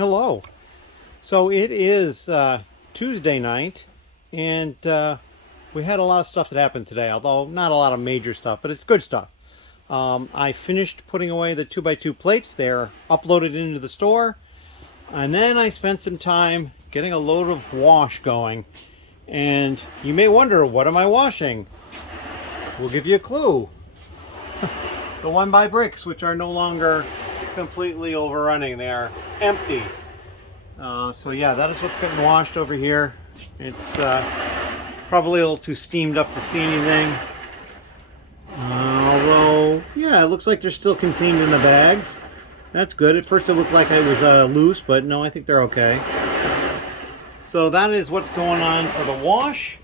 Hello. So it is Tuesday night, and we had a lot of stuff that happened today, although not a lot of major stuff, but it's good stuff. I finished putting away the 2x2 plates. They're uploaded into the store, and then I spent some time getting a load of wash going. And you may wonder, what am I washing? We'll give you a clue. The One by Bricks, which are no longer completely overrunning. They are empty. So yeah, that is what's getting washed over here. It's probably a little too steamed up to see anything. Although, yeah, it looks like they're still contained in the bags. That's good. At first it looked like it was loose, but no, I think they're okay. So that is what's going on for the wash.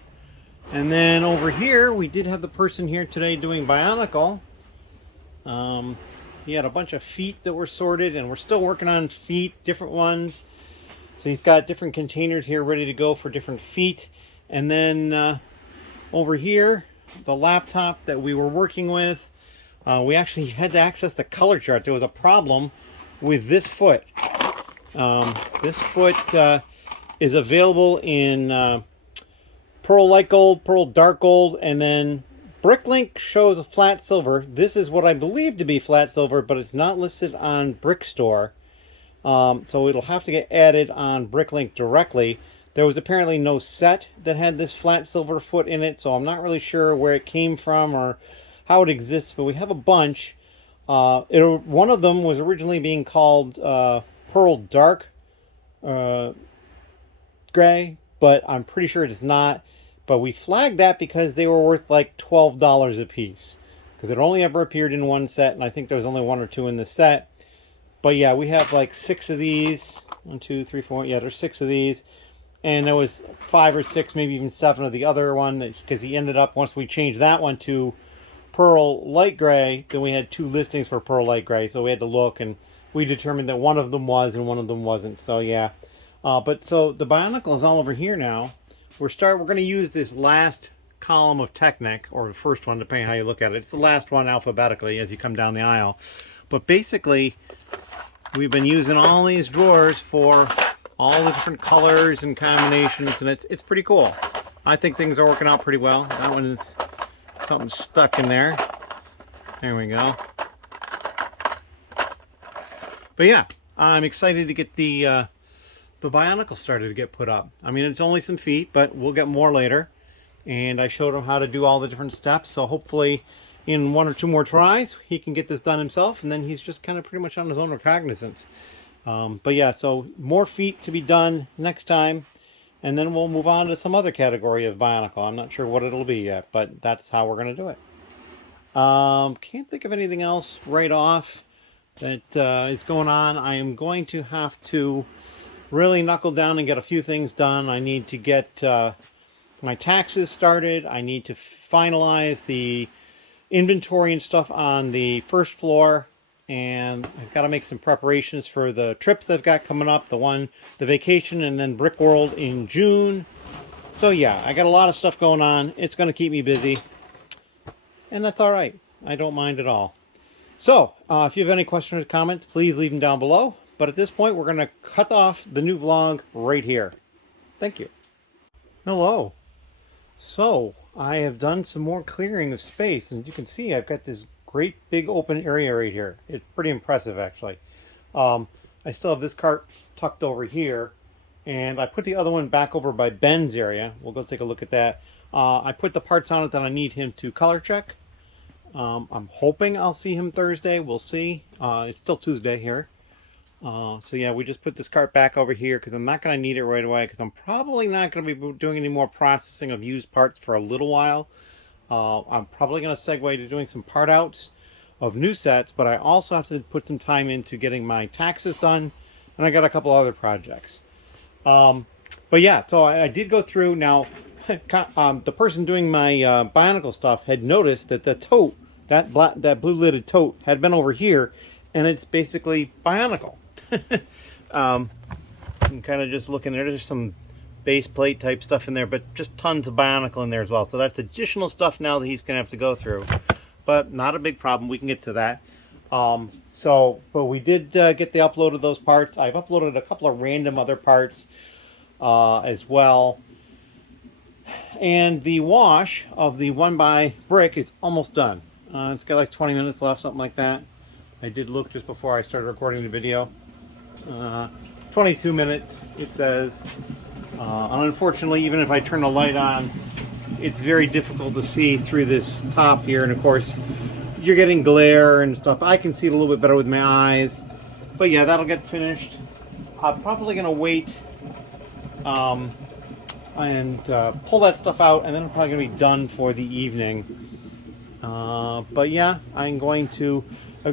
And then over here, we did have the person here today doing Bionicle. He had a bunch of feet that were sorted, and we're still working on feet, different ones. So he's got different containers here ready to go for different feet. And then over here, the laptop that we were working with, we actually had to access the color chart. There was a problem with this foot. This foot is available in pearl light gold, pearl dark gold, and then Bricklink shows a flat silver. This is what I believe to be flat silver, but it's not listed on Brick Store. So it'll have to get added on Bricklink directly. There was apparently no set that had this flat silver foot in it, so I'm not really sure where it came from or how it exists, but we have a bunch. One of them was originally being called pearl dark gray, but I'm pretty sure it is not. But we flagged that because they were worth like $12 a piece, because it only ever appeared in one set, and I think there was only one or two in the set. But yeah, we have like 6 of these. 1, 2, 3, 4. Yeah, there's 6 of these. And there was 5 or 6, maybe even 7 of the other one, because he ended up, once we changed that one to pearl light gray, then we had 2 listings for pearl light gray. So we had to look, and we determined that one of them was and one of them wasn't. So yeah. But so the Bionicle is all over here now. We're going to use this last column of Technic, or the first one, depending on how you look at it. It's the last one alphabetically as you come down the aisle. But basically, we've been using all these drawers for all the different colors and combinations, and it's pretty cool. I think things are working out pretty well. That one is something stuck in there. There we go. But yeah, I'm excited to get the Bionicle started to get put up. I mean, it's only some feet, but we'll get more later. And I showed him how to do all the different steps, so hopefully in 1 or 2 more tries he can get this done himself, and then he's just kind of pretty much on his own recognizance. But yeah, so more feet to be done next time, and then we'll move on to some other category of Bionicle. I'm not sure what it'll be yet, but that's how we're going to do it. Can't think of anything else right off that is going on. I am going to have to really knuckle down and get a few things done. I need to get my taxes started. I need to finalize the inventory and stuff on the first floor, and I've got to make some preparations for the trips I've got coming up, the vacation, and then Brick World in June. So yeah, I got a lot of stuff going on. It's going to keep me busy, and that's all right. I don't mind at all. So if you have any questions or comments, please leave them down below. But at this point, we're going to cut off the new vlog right here. Thank you. Hello. So, I have done some more clearing of space. And as you can see, I've got this great big open area right here. It's pretty impressive, actually. I still have this cart tucked over here. And I put the other one back over by Ben's area. We'll go take a look at that. I put the parts on it that I need him to color check. I'm hoping I'll see him Thursday. We'll see. It's still Tuesday here. So yeah, we just put this cart back over here because I'm not going to need it right away, because I'm probably not going to be doing any more processing of used parts for a little while. I'm probably going to segue to doing some part outs of new sets, but I also have to put some time into getting my taxes done, and I got a couple other projects. But yeah, so I did go through. Now the person doing my Bionicle stuff had noticed that the tote, that blue lidded tote, had been over here, and it's basically Bionicle. I'm kind of just looking there. There's some base plate type stuff in there, but just tons of Bionicle in there as well. So that's additional stuff now that he's going to have to go through. But not a big problem. We can get to that. But we did get the upload of those parts. I've uploaded a couple of random other parts as well. And the wash of the 1x brick is almost done. It's got like 20 minutes left, something like that. I did look just before I started recording the video. 22 minutes, it says. And unfortunately, even if I turn the light on, it's very difficult to see through this top here. And of course, you're getting glare and stuff. I can see it a little bit better with my eyes. But yeah, that'll get finished. I'm probably going to wait and pull that stuff out, and then I'm probably going to be done for the evening. But yeah, I've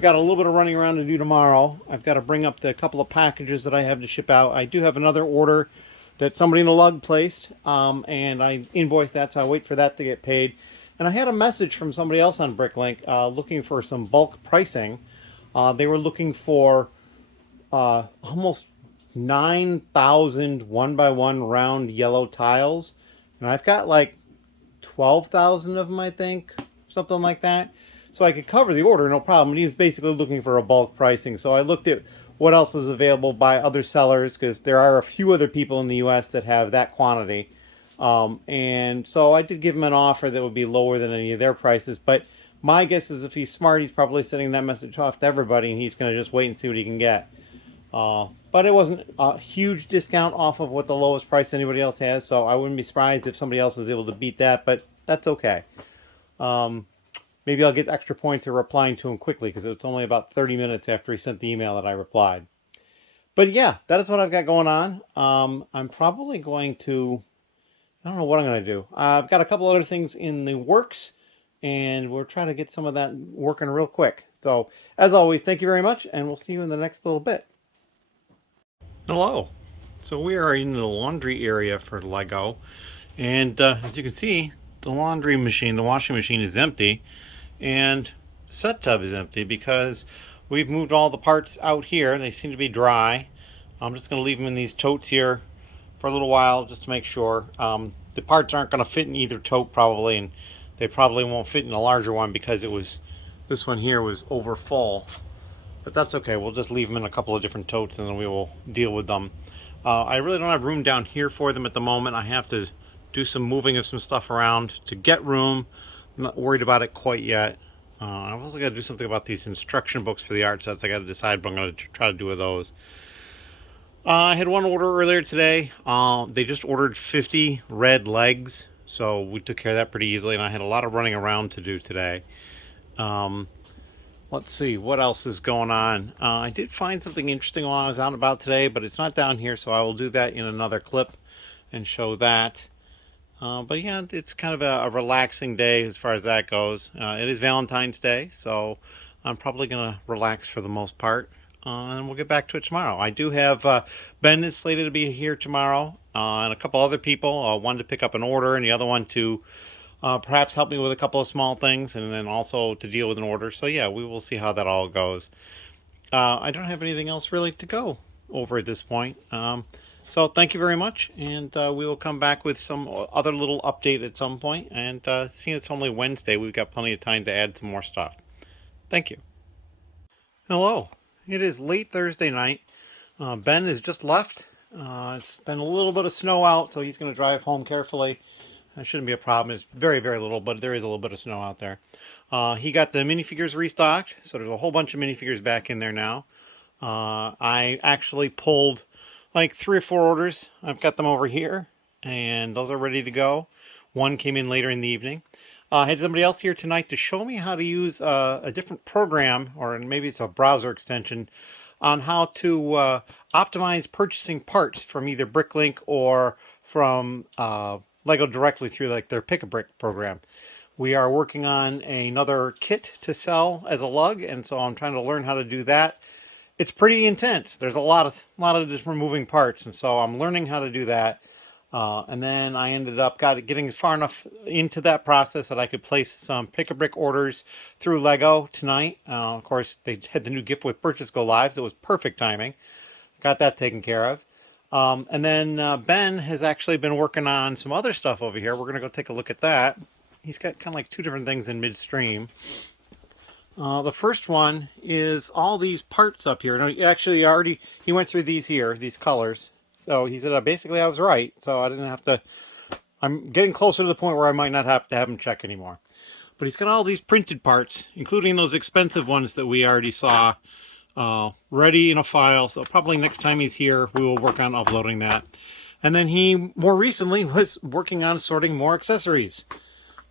got a little bit of running around to do tomorrow. I've got to bring up the couple of packages that I have to ship out. I do have another order that somebody in the lug placed, and I invoiced that, so I wait for that to get paid. And I had a message from somebody else on Bricklink looking for some bulk pricing. They were looking for almost 9,000 1x1 round yellow tiles, and I've got like 12,000 of them, I think, something like that. So I could cover the order, no problem. And he was basically looking for a bulk pricing. So I looked at what else is available by other sellers, because there are a few other people in the US that have that quantity. And so I did give him an offer that would be lower than any of their prices. But my guess is if he's smart, he's probably sending that message off to everybody, and he's going to just wait and see what he can get. But it wasn't a huge discount off of what the lowest price anybody else has, so I wouldn't be surprised if somebody else is able to beat that, but that's okay. Maybe I'll get extra points for replying to him quickly, because it was only about 30 minutes after he sent the email that I replied. But yeah, that is what I've got going on. I'm probably going to, I don't know what I'm going to do. I've got a couple other things in the works, and we're trying to get some of that working real quick. So, as always, thank you very much, and we'll see you in the next little bit. Hello. So we are in the laundry area for Lego, and as you can see, the laundry machine, the washing machine is empty, and the set tub is empty because we've moved all the parts out here. They seem to be dry. I'm just going to leave them in these totes here for a little while just to make sure. The parts aren't going to fit in either tote probably, and they probably won't fit in the larger one because this one here was over full. But that's okay. We'll just leave them in a couple of different totes, and then we will deal with them. I really don't have room down here for them at the moment. I have to do some moving of some stuff around to get room. I'm not worried about it quite yet. I've also got to do something about these instruction books for the art sets. I got to decide what I'm going to try to do with those. I had one order earlier today. They just ordered 50 red legs, so we took care of that pretty easily, and I had a lot of running around to do today. Let's see, what else is going on? I did find something interesting while I was out and about today, but it's not down here, so I will do that in another clip and show that. But yeah, it's kind of a relaxing day as far as that goes. It is Valentine's Day, so I'm probably going to relax for the most part. And we'll get back to it tomorrow. I do have Ben is slated to be here tomorrow, and a couple other people. One to pick up an order, and the other one to perhaps help me with a couple of small things, and then also to deal with an order. So yeah, we will see how that all goes. I don't have anything else really to go over at this point. So thank you very much, and we will come back with some other little update at some point. And seeing it's only Wednesday, we've got plenty of time to add some more stuff. Thank you. Hello. It is late Thursday night. Ben has just left. It's been a little bit of snow out, so he's going to drive home carefully. That shouldn't be a problem. It's very, very little, but there is a little bit of snow out there. He got the minifigures restocked, so there's a whole bunch of minifigures back in there now. I actually pulled like 3 or 4 orders. I've got them over here, and those are ready to go. One came in later in the evening. I had somebody else here tonight to show me how to use a different program, or maybe it's a browser extension, on how to optimize purchasing parts from either Bricklink or from Lego directly through like their Pick-a-Brick program. We are working on another kit to sell as a lug, and so I'm trying to learn how to do that. It's pretty intense. There's a lot of different moving parts, and so I'm learning how to do that. And then I ended up getting far enough into that process that I could place some Pick-a-Brick orders through Lego tonight. Of course, they had the new gift with purchase go live, so it was perfect timing. Got that taken care of. And then Ben has actually been working on some other stuff over here. We're going to go take a look at that. He's got kind of like 2 different things in midstream. The first one is all these parts up here. No, actually, he went through these here, these colors. So he said, basically I was right. So I didn't have to, I'm getting closer to the point where I might not have to have him check anymore. But he's got all these printed parts, including those expensive ones that we already saw, ready in a file. So probably next time he's here, we will work on uploading that. And then he more recently was working on sorting more accessories.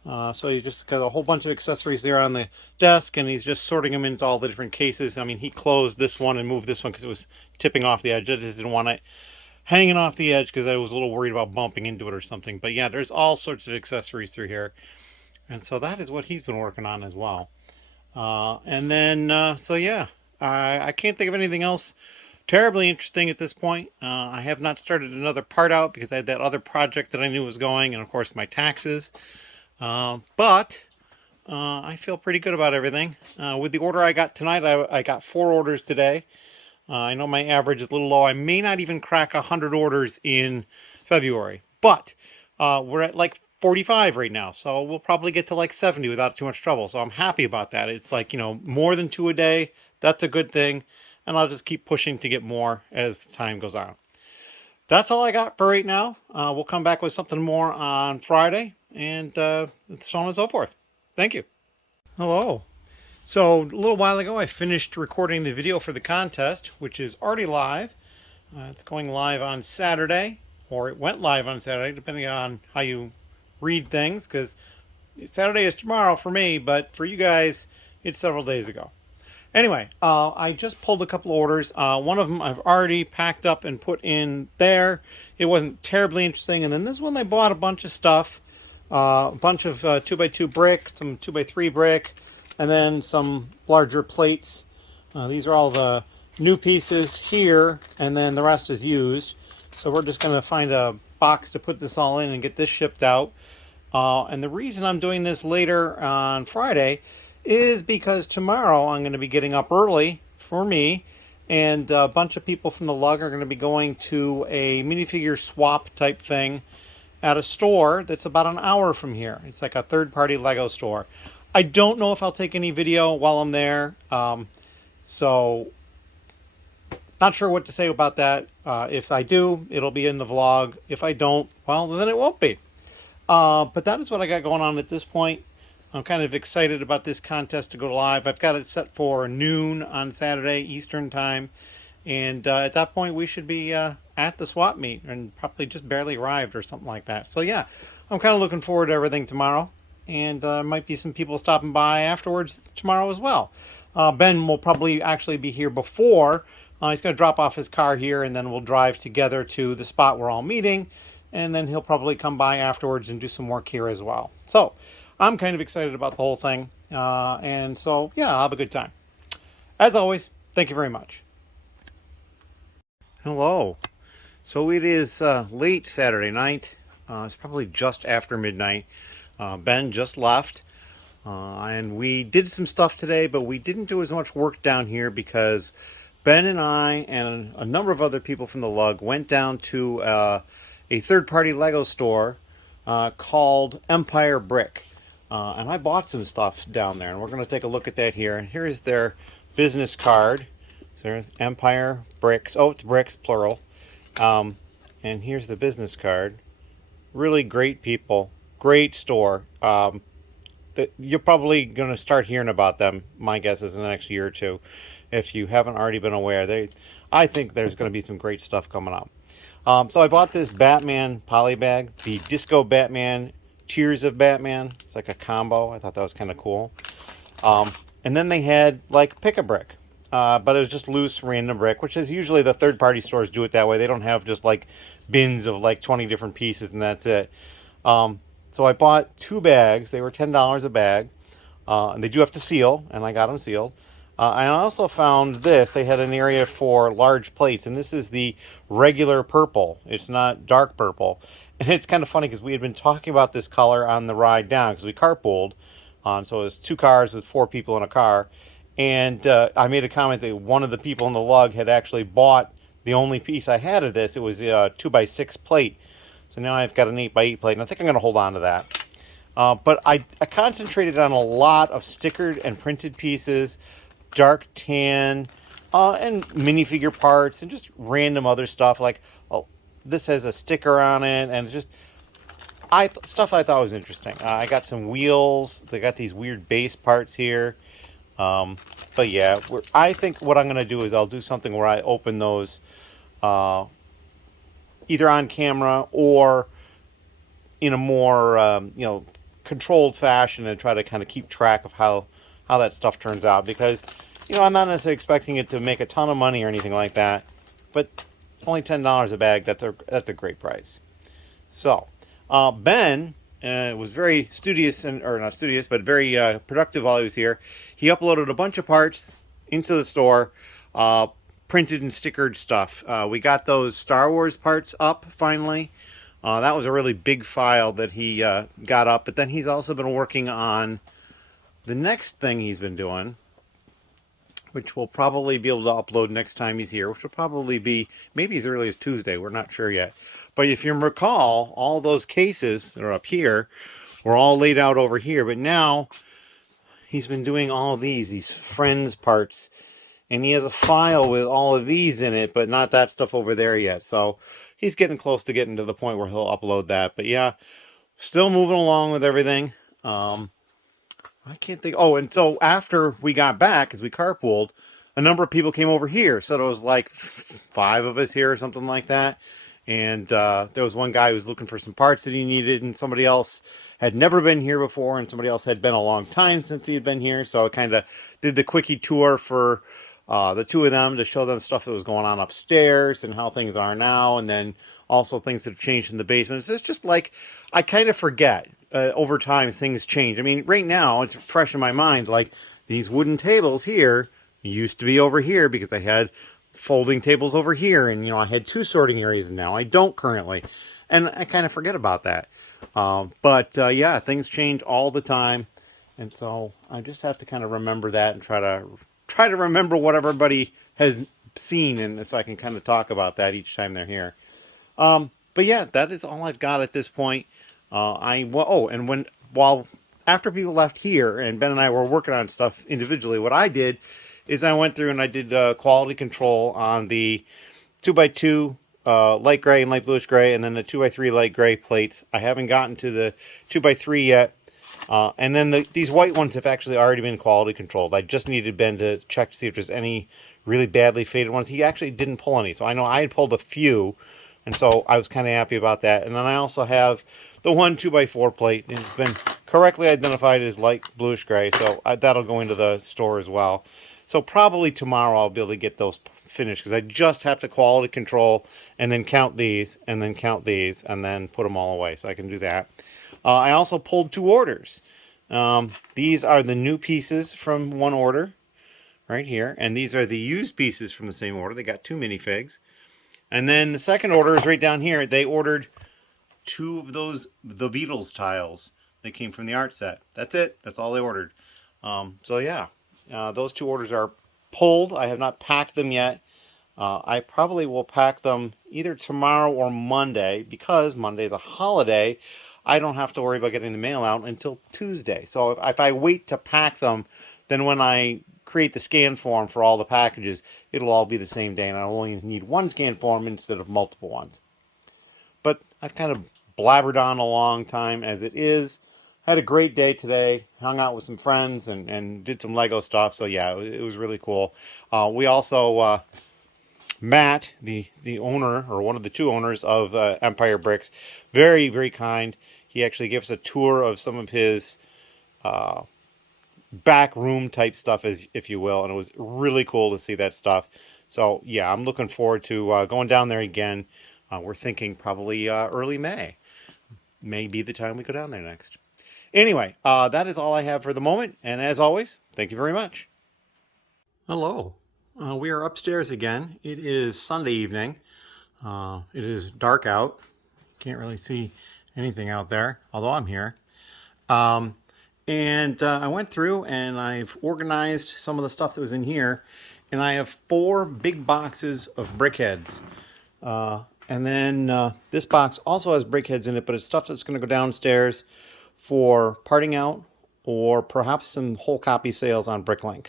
So he just got a whole bunch of accessories there on the desk, and he's just sorting them into all the different cases. I mean, he closed this one and moved this one because it was tipping off the edge. I just didn't want it hanging off the edge because I was a little worried about bumping into it or something. But yeah, there's all sorts of accessories through here. And so that is what he's been working on as well. And then, so yeah, I can't think of anything else terribly interesting at this point. I have not started another part out because I had that other project that I knew was going, and of course my taxes. But I feel pretty good about everything. With the order I got tonight, I got 4 orders today. I know my average is a little low. I may not even crack 100 orders in February, but we're at like 45 right now, so we'll probably get to like 70 without too much trouble. So I'm happy about that. It's like, more than 2 a day. That's a good thing, and I'll just keep pushing to get more as the time goes on. That's all I got for right now. We'll come back with something more on Friday, and so on and so forth. Thank you. Hello. So a little while ago, I finished recording the video for the contest, which is already live. It's going live on Saturday, or it went live on Saturday, depending on how you read things, because Saturday is tomorrow for me, but for you guys, it's several days ago. Anyway, I just pulled a couple orders. One of them I've already packed up and put in there. It wasn't terribly interesting. And then this one, I bought a bunch of stuff. A bunch of 2x2 brick, some 2x3 brick, and then some larger plates. These are all the new pieces here, and then the rest is used. So we're just going to find a box to put this all in and get this shipped out. And the reason I'm doing this later on Friday is because tomorrow I'm going to be getting up early for me, and a bunch of people from the lug are going to be going to a minifigure swap type thing at a store that's about an hour from here. It's like a third-party Lego store. I don't know if I'll take any video while I'm there, so not sure what to say about that. If I do, it'll be in the vlog. If I don't, well, then it won't be. But that is what I got going on at this point. I'm kind of excited about this contest to go live. I've got it set for noon on Saturday Eastern time, and at that point we should be at the swap meet, and probably just barely arrived or something like that. So yeah, I'm kind of looking forward to everything tomorrow, and there might be some people stopping by afterwards tomorrow as well. Ben will probably actually be here before. He's going to drop off his car here, and then we'll drive together to the spot we're all meeting, and then he'll probably come by afterwards and do some work here as well. So I'm kind of excited about the whole thing, and so yeah, I'll have a good time. As always, thank you very much. Hello. So it is late Saturday night. It's probably just after midnight. Ben just left, and we did some stuff today, but we didn't do as much work down here because Ben and I and a number of other people from the lug went down to a third-party Lego store called Empire Brick. And I bought some stuff down there, and we're going to take a look at that here. And here is their business card. There's Empire Bricks. Oh, it's bricks, plural. And here's the business card. Really great people. Great store. You're probably going to start hearing about them, my guess is in the next year or two, if you haven't already been aware. I think there's going to be some great stuff coming up. So I bought this Batman poly bag, the Disco Batman Tears of Batman. It's like a combo. I thought that was kind of cool. And then they had like pick a brick, but it was just loose random brick, which is usually the third-party stores do it that way. They don't have just like bins of like 20 different pieces and that's it. So I bought 2 bags. They were $10 a bag, and they do have to seal, and I got them sealed. I also found this. They had an area for large plates, and this is the regular purple. It's not dark purple. And it's kind of funny because we had been talking about this color on the ride down because we carpooled. So it was 2 cars with 4 people in a car. And I made a comment that one of the people in the lug had actually bought the only piece I had of this. It was a 2x6 plate. So now I've got an 8x8 plate, and I think I'm going to hold on to that. But I concentrated on a lot of stickered and printed pieces, dark tan, and minifigure parts, and just random other stuff like, oh, this has a sticker on it, and it's just stuff I thought was interesting. I got some wheels. They got these weird base parts here. Um, but yeah, I think what I'm going to do is I'll do something where I open those uh, either on camera or in a more controlled fashion, and try to kind of keep track of how that stuff turns out, because I'm not necessarily expecting it to make a ton of money or anything like that, but only $10 a bag. That's a great price. So Ben was very studious, or not studious, but very productive while he was here. He uploaded a bunch of parts into the store, printed and stickered stuff. We got those Star Wars parts up finally. That was a really big file that he got up, but then he's also been working on the next thing he's been doing, which we'll probably be able to upload next time he's here, which will probably be maybe as early as Tuesday. We're not sure yet. But if you recall, all those cases that are up here were all laid out over here. But now he's been doing all of these friends parts. And he has a file with all of these in it, but not that stuff over there yet. So he's getting close to getting to the point where he'll upload that. But yeah, still moving along with everything. I can't think. Oh, and so after we got back, as we carpooled, a number of people came over here. So there was like 5 of us here or something like that. And there was one guy who was looking for some parts that he needed, and somebody else had never been here before, and somebody else had been a long time since he had been here. So I kind of did the quickie tour for the 2 of them to show them stuff that was going on upstairs and how things are now, and then also things that have changed in the basement. It's just like, I kind of forget over time things change. I mean, right now it's fresh in my mind, like these wooden tables here used to be over here because I had folding tables over here, and I had 2 sorting areas, and now I don't currently, and I kind of forget about that. But yeah, things change all the time, and so I just have to kind of remember that and try to remember what everybody has seen, and so I can kind of talk about that each time they're here. But yeah, that is all I've got at this point. While after people left here and Ben and I were working on stuff individually, what I did is I went through and I did quality control on the 2x2 light gray and light bluish gray, and then the 2x3 light gray plates. I haven't gotten to the 2x3 yet. And then these white ones have actually already been quality controlled. I just needed Ben to check to see if there's any really badly faded ones. He actually didn't pull any, so I know I had pulled a few, and so I was kind of happy about that. And then I also have the one 2x4 plate, and it's been correctly identified as light bluish gray, so that'll go into the store as well. So probably tomorrow I'll be able to get those finished, because I just have to quality control and then count these and then count these and then put them all away, so I can do that. I also pulled 2 orders. These are the new pieces from one order right here, and these are the used pieces from the same order. They got 2 minifigs. And then the second order is right down here. They ordered 2 of those The Beatles tiles. They came from the art set. That's it. That's all they ordered. So yeah, those 2 orders are pulled. I have not packed them yet. I probably will pack them either tomorrow or Monday, because Monday is a holiday. I don't have to worry about getting the mail out until Tuesday. So if I wait to pack them, then when I create the scan form for all the packages, it'll all be the same day, and I only need 1 scan form instead of multiple ones. But I've kind of blabbered on a long time as it is. Had a great day today. Hung out with some friends and did some Lego stuff. So yeah, it was really cool. We also... Matt, the owner, or one of the 2 owners of Empire Bricks, very, very kind. He actually gave us a tour of some of his back room type stuff, if you will, and it was really cool to see that stuff. So yeah, I'm looking forward to going down there again. We're thinking probably early May. May be the time we go down there next. Anyway, that is all I have for the moment, and as always, thank you very much. Hello. We are upstairs again. It is Sunday evening. It is dark out. Can't really see anything out there, although I'm here. And I went through and I've organized some of the stuff that was in here. And I have 4 big boxes of BrickHeadz. And then this box also has BrickHeadz in it, but it's stuff that's going to go downstairs for parting out or perhaps some whole copy sales on Bricklink.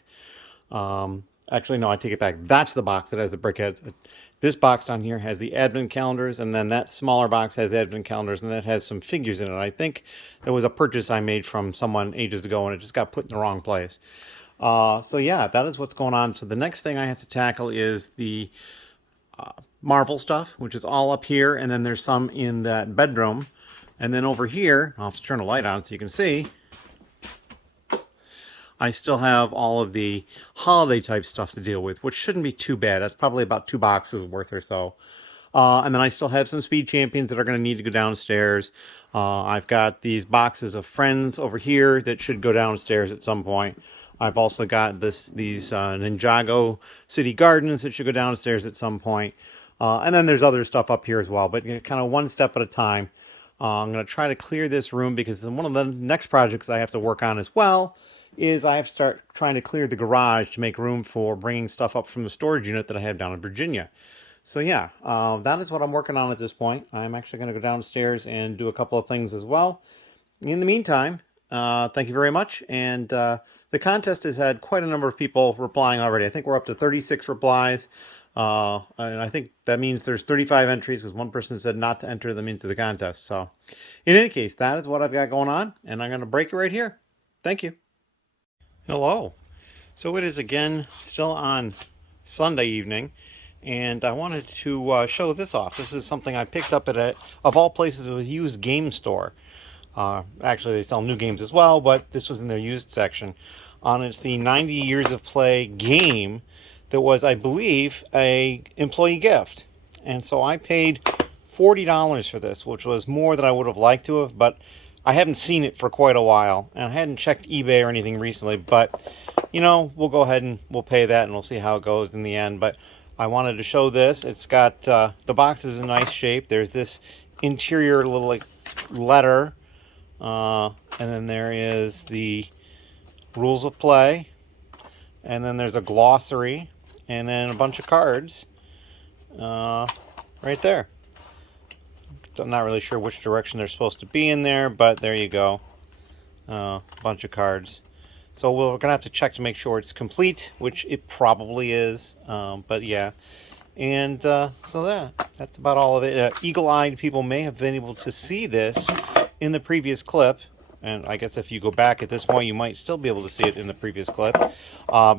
Actually, no, I take it back. That's the box that has the BrickHeadz. This box down here has the advent calendars, and then that smaller box has advent calendars, and that has some figures in it. I think it was a purchase I made from someone ages ago, and it just got put in the wrong place. So yeah, that is what's going on. So the next thing I have to tackle is the Marvel stuff, which is all up here, and then there's some in that bedroom. And then over here, I'll have to turn the light on so you can see, I still have all of the holiday type stuff to deal with, which shouldn't be too bad. That's probably about 2 boxes worth or so. And then I still have some Speed Champions that are going to need to go downstairs. I've got these boxes of Friends over here that should go downstairs at some point. I've also got these Ninjago City Gardens that should go downstairs at some point. And then there's other stuff up here as well, but kind of one step at a time. I'm going to try to clear this room because one of the next projects I have to work on as well is I have to start trying to clear the garage to make room for bringing stuff up from the storage unit that I have down in Virginia. So yeah, that is what I'm working on at this point. I'm actually going to go downstairs and do a couple of things as well. In the meantime, thank you very much. And the contest has had quite a number of people replying already. I think we're up to 36 replies. And I think that means there's 35 entries because one person said not to enter them into the contest. So in any case, that is what I've got going on. And I'm going to break it right here. Thank you. Hello. So it is again still on Sunday evening, and I wanted to show this off. This is something I picked up at of all places, a used game store. Actually, they sell new games as well, but this was in their used section. It's the 90 Years of Play game that was, I believe, a employee gift. And so I paid $40 for this, which was more than I would have liked to have, but I haven't seen it for quite a while, and I hadn't checked eBay or anything recently, but, you know, we'll go ahead and we'll pay that, and we'll see how it goes in the end. But I wanted to show this. It's got, the box is in nice shape. There's this interior little, like, letter, and then there is the rules of play, and then there's a glossary, and then a bunch of cards, right there. I'm not really sure which direction they're supposed to be in there, but there you go. A bunch of cards. So we're going to have to check to make sure it's complete, which it probably is. But yeah. And so that's about all of it. Eagle-eyed people may have been able to see this in the previous clip. And I guess if you go back at this point, you might still be able to see it in the previous clip.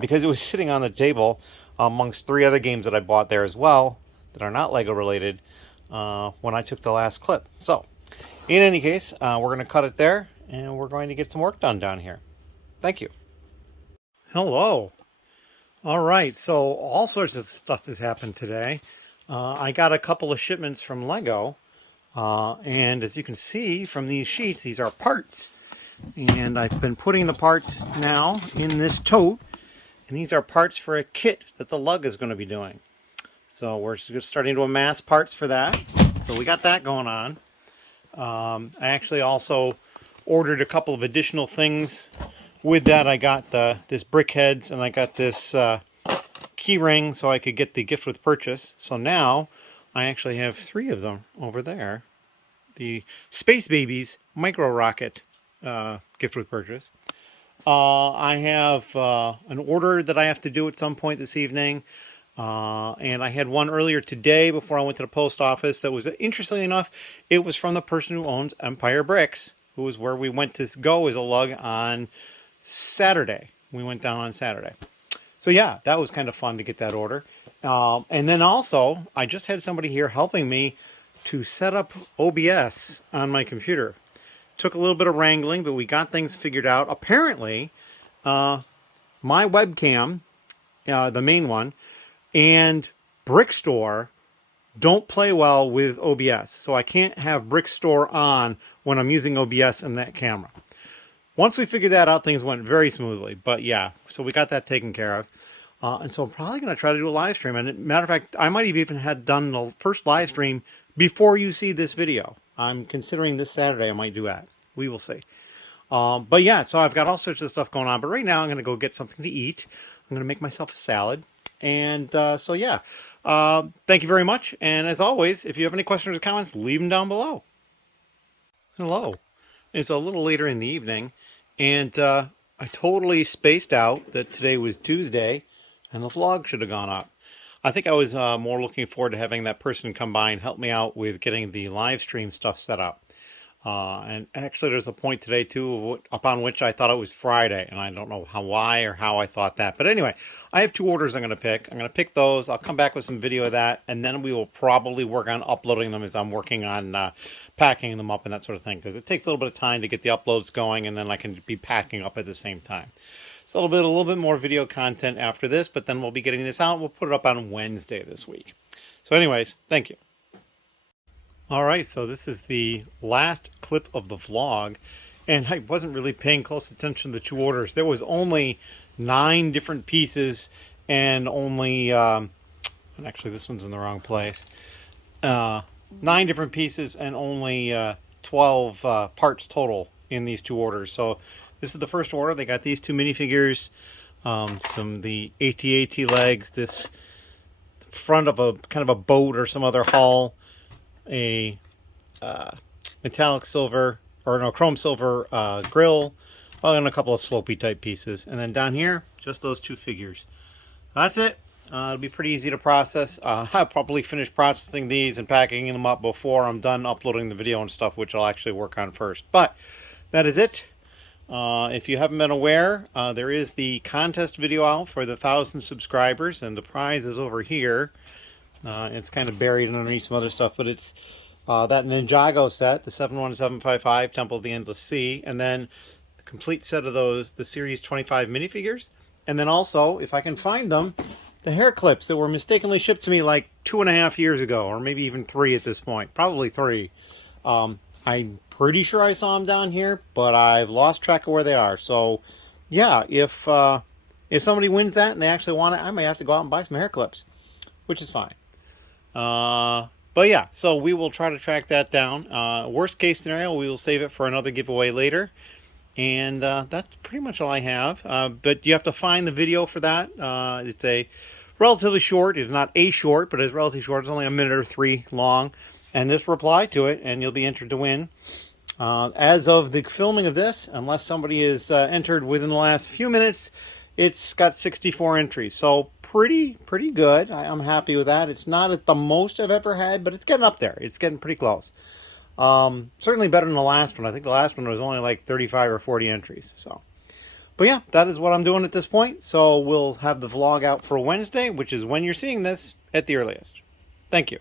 Because it was sitting on the table amongst 3 other games that I bought there as well that are not LEGO related. When I took the last clip. So, in any case, we're going to cut it there, and we're going to get some work done down here. Thank you. Hello. All right, so all sorts of stuff has happened today. I got a couple of shipments from LEGO, and as you can see from these sheets, these are parts. And I've been putting the parts now in this tote, and these are parts for a kit that the lug is going to be doing. So we're starting to amass parts for that. So we got that going on. I actually also ordered a couple of additional things. With that, I got this BrickHeadz, and I got this key ring so I could get the gift with purchase. So now I actually have 3 of them over there. The Space Babies micro rocket gift with purchase. I have an order that I have to do at some point this evening. And I had one earlier today before I went to the post office that was, interestingly enough, it was from the person who owns Empire Bricks, who was where we went to go as a lug on Saturday. We went down on Saturday. So yeah, that was kind of fun to get that order. And then also, I just had somebody here helping me to set up OBS on my computer. Took a little bit of wrangling, but we got things figured out. Apparently, my webcam, the main one, and Brickstore don't play well with OBS. So I can't have Brickstore on when I'm using OBS in that camera. Once we figured that out, things went very smoothly. But yeah, so we got that taken care of. And so I'm probably going to try to do a live stream. And matter of fact, I might have even had done the first live stream before you see this video. I'm considering this Saturday I might do that. We will see. But yeah, so I've got all sorts of stuff going on. But right now I'm going to go get something to eat. I'm going to make myself a salad. And so, yeah, thank you very much. And as always, if you have any questions or comments, leave them down below. Hello. It's a little later in the evening, and I totally spaced out that today was Tuesday, and the vlog should have gone up. I think I was more looking forward to having that person come by and help me out with getting the live stream stuff set up. And actually, there's a point today, too, upon which I thought it was Friday, and I don't know why or how I thought that. But anyway, I have 2 orders I'm going to pick. I'm going to pick those. I'll come back with some video of that, and then we will probably work on uploading them as I'm working on packing them up and that sort of thing, because it takes a little bit of time to get the uploads going, and then I can be packing up at the same time. So a little bit more video content after this, but then we'll be getting this out. We'll put it up on Wednesday this week. So anyways, thank you. Alright, so this is the last clip of the vlog, and I wasn't really paying close attention to the 2 orders. There was only 9 different pieces, and only, and actually this one's in the wrong place, 9 different pieces and only 12 parts total in these 2 orders. So this is the first order. They got these 2 minifigures, the AT-AT legs, this front of a kind of a boat or some other hull, a metallic silver, or no, chrome silver grill, and a couple of slopey type pieces. And then down here, just those 2 figures. That's it. It'll be pretty easy to process. I'll probably finish processing these and packing them up before I'm done uploading the video and stuff, which I'll actually work on first. But that is it. If you haven't been aware, there is the contest video out for the 1,000 subscribers, and the prize is over here. It's kind of buried underneath some other stuff, but it's that Ninjago set, the 71755 Temple of the Endless Sea, and then the complete set of those, the Series 25 minifigures, and then also, if I can find them, the hair clips that were mistakenly shipped to me like 2.5 years ago, or maybe even 3 at this point, probably 3. I'm pretty sure I saw them down here, but I've lost track of where they are. So, yeah, if somebody wins that and they actually want it, I may have to go out and buy some hair clips, which is fine. But yeah, so we will try to track that down. Worst case scenario, we will save it for another giveaway later. And that's pretty much all I have. But you have to find the video for that. It's a relatively short. It's not a short, but it's relatively short. It's only 1 minute or 3 long. And just reply to it, and you'll be entered to win. As of the filming of this, unless somebody is entered within the last few minutes, it's got 64 entries. So pretty good. I'm happy with that. It's not at the most I've ever had, but it's getting up there. It's getting pretty close. Certainly better than the last one. I think the last one was only like 35 or 40 entries. So, but yeah, that is what I'm doing at this point. So we'll have the vlog out for Wednesday, which is when you're seeing this at the earliest. Thank you.